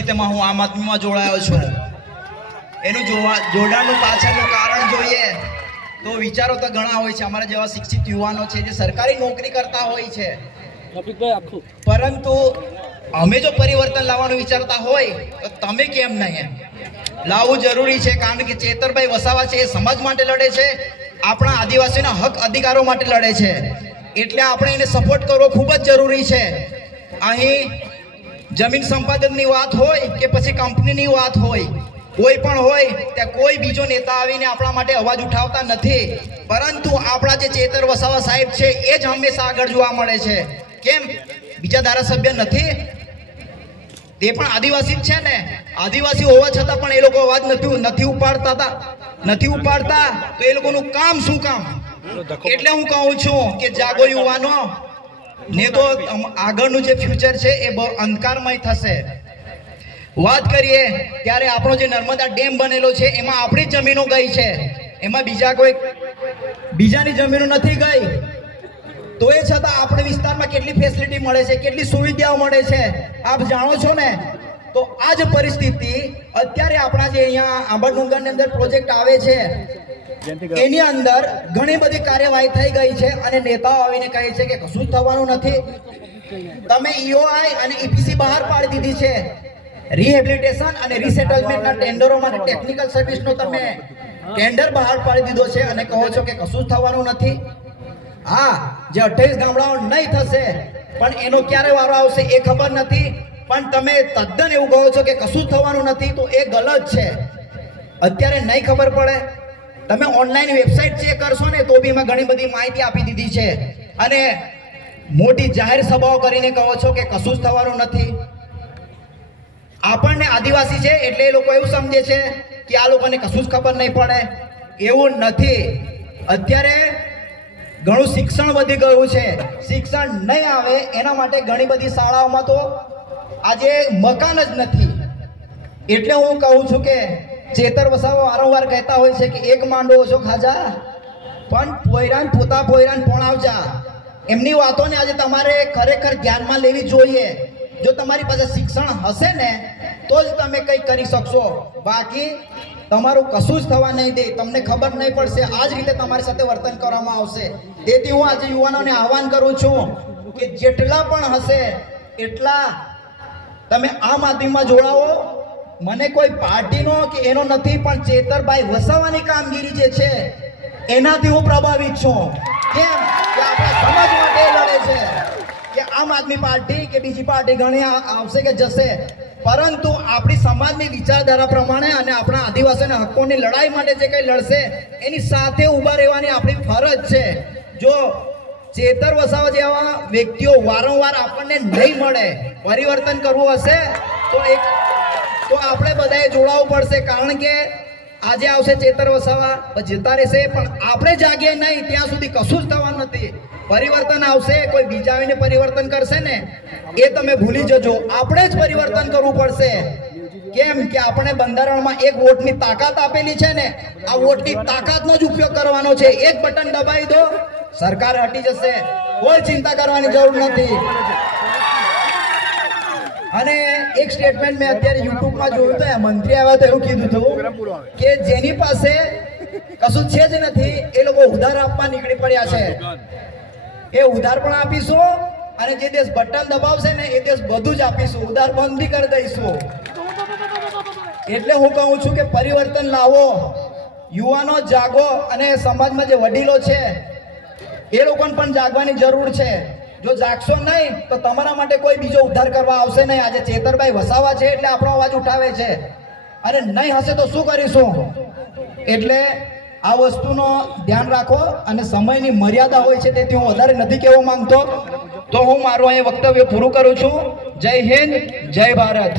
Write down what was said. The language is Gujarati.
પરિસ્થિતિમાં હું આમ આદમીમાં જોડાયો છું. એનું જોડાણનું પાછળનું કારણ જોઈએ તો વિચારો તો ઘણા હોય છે. અમારા જેવા શિક્ષિત યુવાનો છે જે સરકારી નોકરી કરતા હોય છે, પરંતુ અમે જો પરિવર્તન લાવવાનું વિચારતા હોય તો તમે કેમ નહીં લાવવું જરૂરી છે. કારણ કે ચેતરભાઈ વસાવા છે એ સમાજ માટે લડે છે, આપણા આદિવાસીના હક અધિકારો માટે લડે છે, એટલે આપણે એને સપોર્ટ કરવો ખૂબ જ જરૂરી છે. અહીં જમીન સંપાદનની વાત હોય કે પછી કંપનીની વાત હોય, કોઈ પણ હોય ત્યાં કોઈ બીજો નેતા આવીને આપણા માટે અવાજ ઉઠાવતા નથી, પરંતુ આપણા જે ચેતર વસાવા સાહેબ છે એ જ હંમેશા આગળ જોવા મળે છે. કેમ બીજા ધારાસભ્ય નથી? તે પણ આદિવાસી જ છે ને. આદિવાસી હોવા છતાં પણ એ લોકો અવાજ નથી ઉપાડતા તો એ લોકોનું કામ શું કામ? એટલે હું કહું છું કે જાગો યુવાનો, ને તો આગળનું જે ફ્યુચર છે એ બહુ અંધકારમય થશે. વાત કરીએ ત્યારે આપણો જે નર્મદા ડેમ બનેલો છે એમાં આપણી જ જમીનો ગઈ છે, એમાં બીજાની જમીનો નથી ગઈ. તો એ છતાં આપણે વિસ્તારમાં કેટલી ફેસિલિટી મળે છે, કેટલી સુવિધાઓ મળે છે આપ જાણો છો ને. તો આ જ પરિસ્થિતિ અત્યારે આપણા જે અહીંયા આંબાડુંગરની અંદર પ્રોજેક્ટ આવે છે એની અંદર ઘણી બધી કાર્યવાહી થઈ ગઈ છે અને નેતાઓ આવીને કહે છે કે કશું જ થવાનું નથી. તમે ઈઓઆઈ અને ઈપીસી બહાર પાડી દીધી છે, રિહેબિલિટેશન અને રીસેટલમેન્ટના ટેન્ડરો માટે ટેકનિકલ સર્વિસનો તમે ટેન્ડર બહાર પાડી દીધો છે અને કહો છો કે કશું જ થવાનું નથી. હા, જે 28 ગામડાઓ નહીં થશે પણ એનો ક્યારે વારો આવશે એ ખબર નથી, પણ તમે તદ્દન એવું કહો છો કે કશું જ થવાનું નથી, તો એ ગલત છે. અત્યારે નહીં ખબર પડે? તમે ઓનલાઈન વેબસાઇટ ચેક કરશો ને તો બી એમાં ઘણી બધી માહિતી આપી દીધી છે અને મોટી જાહેર સભાઓ કરીને કહો છો કે કશું જ થવાનું નથી. આપણને આદિવાસી છે એટલે એ લોકો એવું સમજે છે કે આ લોકોને કશું જ ખબર નહીં પડે. એવું નથી. અત્યારે ઘણું શિક્ષણ વધી ગયું છે. શિક્ષણ નહીં આવે એના માટે ઘણી બધી શાળાઓમાં તો આજે મકાન જ નથી. એટલે હું કહું છું કે ચેતર વસાવા વારંવાર કહેતા હોય છે કે એક માંડો ઓછો ખાજા પણ પોયરાન પોતા પોયરાન પોણાવજા. એમની વાતોને આજે તમારે ખરેખર ધ્યાનમાં લેવી જોઈએ. જો તમારી પાસે શિક્ષણ હશે ને તો જ તમે કંઈ કરી શકશો, બાકી તમારું કશું જ થવા નહીં દે. તમને ખબર નહીં પડશે, આ જ રીતે તમારી સાથે વર્તન કરવામાં આવશે. તેથી હું આજે યુવાનોને આહવાન કરું છું કે જેટલા પણ હશે એટલા તમે આમ આદમીમાં જોડાવો. મને કોઈ પાર્ટીનો કે એનો નથી, પણ ચેતરભાઈ વસાવાની કામગીરી જે છે એનાથી હું પ્રભાવિત છું. કેમ કે આપણા સમાજ માટે લડે છે. કે આમ આદમી પાર્ટી કે બીજી પાર્ટી ઘણી આવશે કે જશે, પરંતુ આપણી સમાજની વિચારધારા પ્રમાણે અને આપણા આદિવાસીના હકોની લડાઈ માટે જે કંઈ લડશે એની સાથે ઊભા રહેવાની આપણી ફરજ છે. જો ચેતર વસાવા જેવા વ્યક્તિઓ વારંવાર આપણને નહીં મળે, પરિવર્તન કરવું હશે તો આપણે બધાએ જોડાવવું પડશે. કારણ કે આજે આવશે ચેતર વસાવા, જતા રહેશે, પણ આપણે જાગીએ નહીં ત્યાં સુધી કશું જ થવાનું નથી. પરિવર્તન આવશે, કોઈ બીજા આવીને પરિવર્તન કરશે ને એ તમે ભૂલી જજો. આપણે જ પરિવર્તન કરવું પડશે. કેમ કે આપણે બંધારણમાં એક વોટની તાકાત આપેલી છે ને, આ વોટની તાકાતનો જ ઉપયોગ કરવાનો છે. એક બટન દબાવી દો, સરકાર હટી જશે, કોઈ ચિંતા કરવાની જરૂર નથી. અને એક સ્ટેટમેન્ટ મેં અત્યારે યુટ્યુબમાં જોયું તો મંત્રી આવ્યા તો એવું કીધું હતું કે જેની પાસે કશું છે જ નથી એ લોકો ઉધાર આપવા નીકળી પડ્યા છે. એ ઉધાર પણ આપીશું અને જે દેશ બટન દબાવશે ને એ દેશ બધું જ આપીશું, ઉધાર બંધ બી કરી દઈશું. એટલે હું કહું છું કે પરિવર્તન લાવો, યુવાનો જાગો, અને સમાજમાં જે વડીલો છે એ લોકોને પણ જાગવાની જરૂર છે. જો જાગશો નહીં તો તમારા માટે કોઈ બીજો ઉદ્ધાર કરવા આવશે નહીં. આજે ચેતરભાઈ વસાવા છે એટલે આપણો અવાજ ઉઠાવે છે, અને નહીં હશે તો શું કરીશું? એટલે આ વસ્તુનો ધ્યાન રાખો, અને સમયની મર્યાદા હોય છે તેથી હું વધારે નથી કહેવા માંગતો. તો હું મારું અહીં વક્તવ્ય પૂરું કરું છું. જય હિન્દ, જય ભારત.